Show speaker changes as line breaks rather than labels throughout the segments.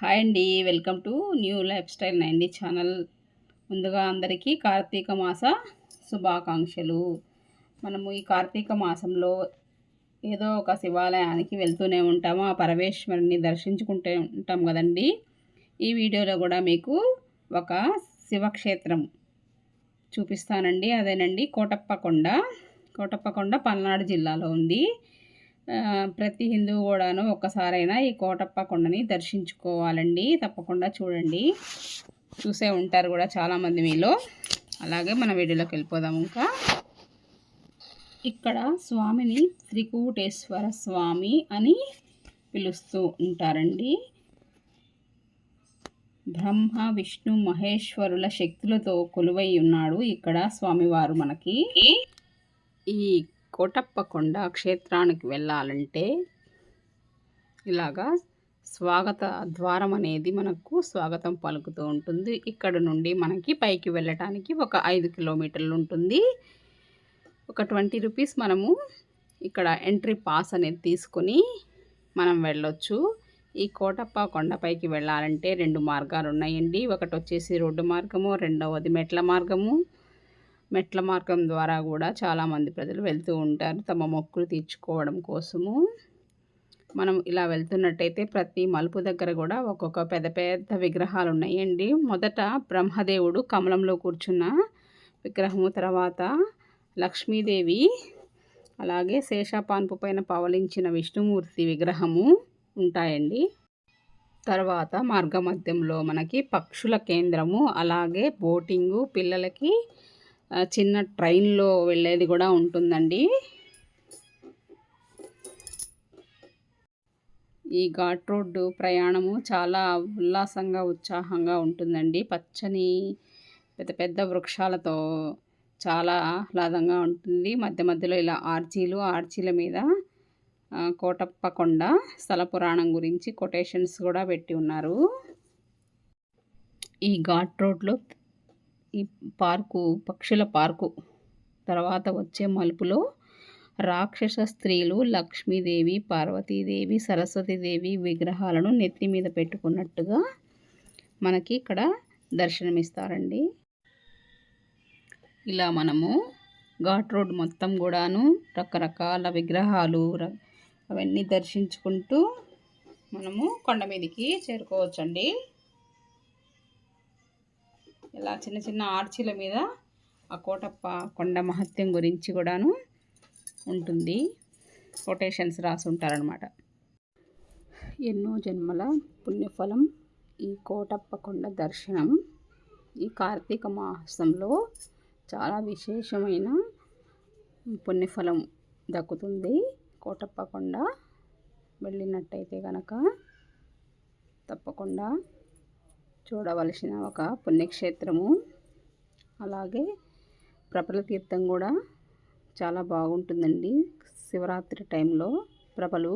Hi అండి welcome to new life style ninety channel. ముందుగా అందరికీ కార్తీక మాస శుభాకాంక్షలు. మనము ఈ కార్తీక మాసంలో ఏదో ఒక శివాలయానికి వెళ్తూనే ఉంటాము ఆ పరమేశ్వరుని దర్శించుకుంటూ ఉంటాం కదండి. ఈ వీడియోలో కూడా మీకు ఒక శివక్షేత్రం చూపిస్తానండి. అదేనండి కోటప్పకొండ. కోటప్పకొండ పల్నాడు జిల్లాలో ఉంది. ప్రతి హిందువు కూడాను ఒక్కసారైనా ఈ కోటప్ప కొండని దర్శించుకోవాలండి. తప్పకుండా చూడండి. చూసే ఉంటారు కూడా చాలామంది మీలో. అలాగే మన వీడియోలోకి వెళ్ళిపోదాం ఇంకా. ఇక్కడ స్వామిని త్రికూటేశ్వర స్వామి అని పిలుస్తూ ఉంటారండి. బ్రహ్మ విష్ణు మహేశ్వరుల శక్తులతో కొలువై ఉన్నాడు ఇక్కడ స్వామివారు మనకి. ఈ కోటప్పకొండ క్షేత్రానికి వెళ్ళాలంటే ఇలాగా స్వాగత ద్వారం అనేది మనకు స్వాగతం పలుకుతూ ఉంటుంది. ఇక్కడ నుండి మనకి పైకి వెళ్ళటానికి ఒక ఐదు కిలోమీటర్లు ఉంటుంది. ఒక ట్వంటీ రూపీస్ మనము ఇక్కడ ఎంట్రీ పాస్ అనేది తీసుకొని మనం వెళ్ళొచ్చు. ఈ కోటప్ప కొండపైకి వెళ్ళాలంటే రెండు మార్గాలు ఉన్నాయండి ఒకటి వచ్చేసి రోడ్డు మార్గము రెండవది మెట్ల మార్గము. మెట్ల మార్గం ద్వారా కూడా చాలామంది ప్రజలు వెళ్తూ ఉంటారు. తమ మొక్కులు తీర్చుకోవడం కోసము. మనం ఇలా వెళ్తున్నట్టయితే ప్రతి మలుపు దగ్గర కూడా ఒక్కొక్క పెద్ద పెద్ద విగ్రహాలు ఉన్నాయండి. మొదట బ్రహ్మదేవుడు కమలంలో కూర్చున్న విగ్రహము తర్వాత లక్ష్మీదేవి అలాగే శేషపాన్పు పైన పవలించిన విష్ణుమూర్తి విగ్రహము ఉంటాయండి. తర్వాత మార్గమధ్యంలో మనకి పక్షుల కేంద్రము అలాగే బోటింగు పిల్లలకి చిన్న ట్రైన్లో వెళ్ళేది కూడా ఉంటుందండి. ఈ ఘాట్ రోడ్డు ప్రయాణము చాలా ఉల్లాసంగా ఉత్సాహంగా ఉంటుందండి. పచ్చని పెద్ద పెద్ద వృక్షాలతో చాలా ఆహ్లాదంగా ఉంటుంది. మధ్య మధ్యలో ఇలా ఆర్చీలు ఆర్చీల మీద కోటప్ప కోటప్పకొండ స్థల పురాణం గురించి కొటేషన్స్ కూడా పెట్టి ఉన్నారు. ఈ ఘాట్ రోడ్లో ఈ పార్కు పక్షుల పార్కు. తర్వాత వచ్చే మలుపులో రాక్షస స్త్రీలు లక్ష్మీదేవి పార్వతీదేవి సరస్వతీదేవి విగ్రహాలను నెత్తి మీద పెట్టుకున్నట్టుగా మనకి ఇక్కడ దర్శనమిస్తారండి. ఇలా మనము ఘాట్ రోడ్ మొత్తం కూడాను రకరకాల విగ్రహాలు ర- అవన్నీ దర్శించుకుంటూ మనము కొండ మీదకి చేరుకోవచ్చండి. ఇలా చిన్న చిన్న ఆర్చీల మీద ఆ కోటప్ప కొండ మహత్యం గురించి కూడాను ఉంటుంది. కొటేషన్స్ రాసి ఉంటారనమాట ఎన్నో జన్మల పుణ్యఫలం ఈ కోటప్ప కొండ దర్శనం. ఈ కార్తీక మాసంలో చాలా విశేషమైన పుణ్యఫలం దక్కుతుంది. కోటప్ప కొండ వెళ్ళినట్టయితే కనుక తప్పకుండా చూడవలసిన ఒక పుణ్యక్షేత్రము. అలాగే ప్రబల తీర్థం కూడా చాలా బాగుంటుందండి శివరాత్రి టైంలో ప్రభలు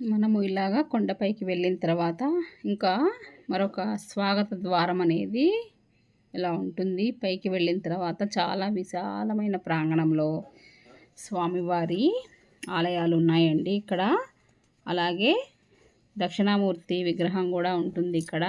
మనము ఇలాగా కొండపైకి వెళ్ళిన తర్వాత ఇంకా మరొక స్వాగత ద్వారం అనేది ఇలా ఉంటుంది. పైకి వెళ్ళిన తర్వాత చాలా విశాలమైన ప్రాంగణంలో స్వామివారి ఆలయాలు ఉన్నాయండి ఇక్కడ. అలాగే దక్షిణామూర్తి విగ్రహం కూడా ఉంటుంది ఇక్కడ.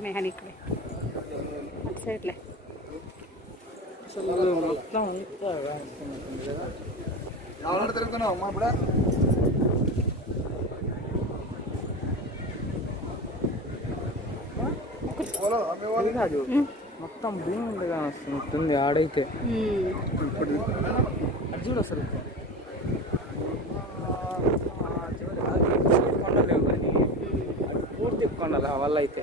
ఉన్నాయి కానీ ఇక్కడే అటు సైడ్లే.
మొత్తం
తిరుగుతున్నావు అమ్మా ఇప్పుడు?
మొత్తం భీముడిగా వస్తుంది ఆడైతే. ఇప్పుడు అది చూడు అసలు. కొండలేవు కానీ పూర్తి కొండలు ఆ వల్ల అయితే.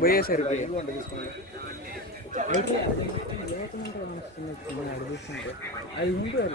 పోయేసారు అయితే
లేకుంటే అడుగుతుంది అది ఉంటుంది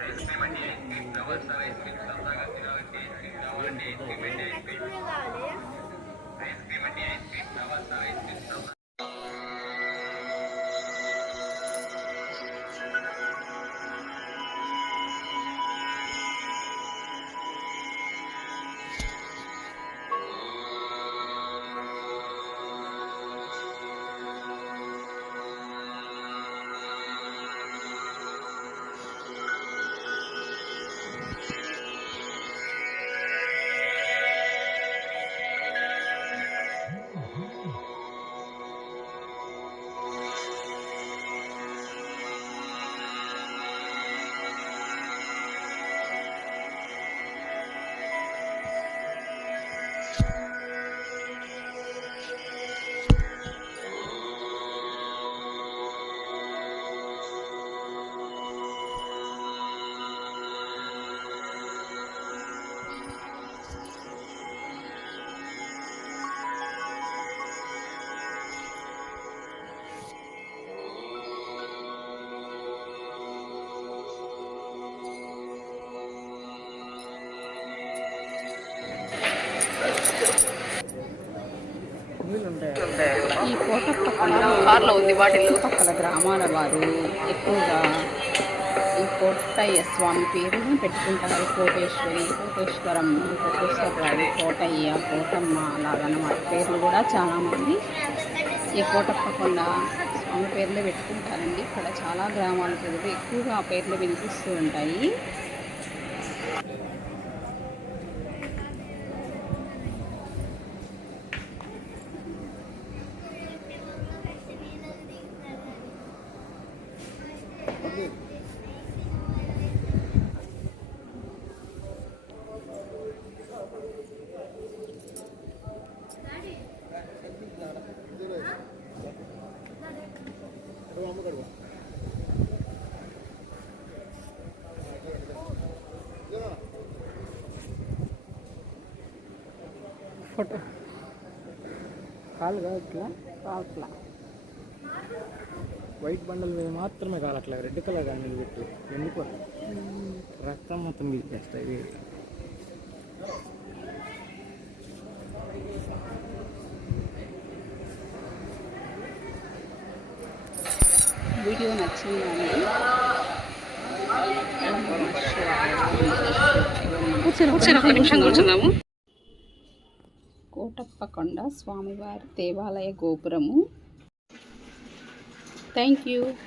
అయింది. మనం పోయేసరికి అయితే అది లేకుండా వస్తుంది అడుగుతుంటే అది ఉంటే కూడా వచ్చాడు నీళ్ళు
కోటప్ప కార్లో ఉంది వాటిలో పక్కల గ్రామాల వారు ఎక్కువగా ఈ కోటయ్య స్వామి పేరు పెట్టుకుంటారు. కోటేశ్వరి కోటేశ్వరం కోటేశ్వరరావు కోటయ్య కోటమ్మ అలాగనమాట పేర్లు కూడా చాలామంది ఈ కోటప్ప కొండ స్వామి పేర్లే పెట్టుకుంటారండి. ఇక్కడ చాలా గ్రామాల ప్రజలు ఎక్కువగా ఆ పేర్లు వినిపిస్తూ ఉంటాయి. ఫోటో.
కాలుగా ఇట్లా
రావట్లా
వైట్ బండల మీద మాత్రమే కాలట్లేదు రెడ్ కలర్ కానీ నిలబెట్టు ఎందుకు? రక్తం మొత్తం మిగిలిచేస్తాయి
వీడియో నచ్చింది కోటప్పకొండ స్వామివారి దేవాలయ గోపురము. thank you.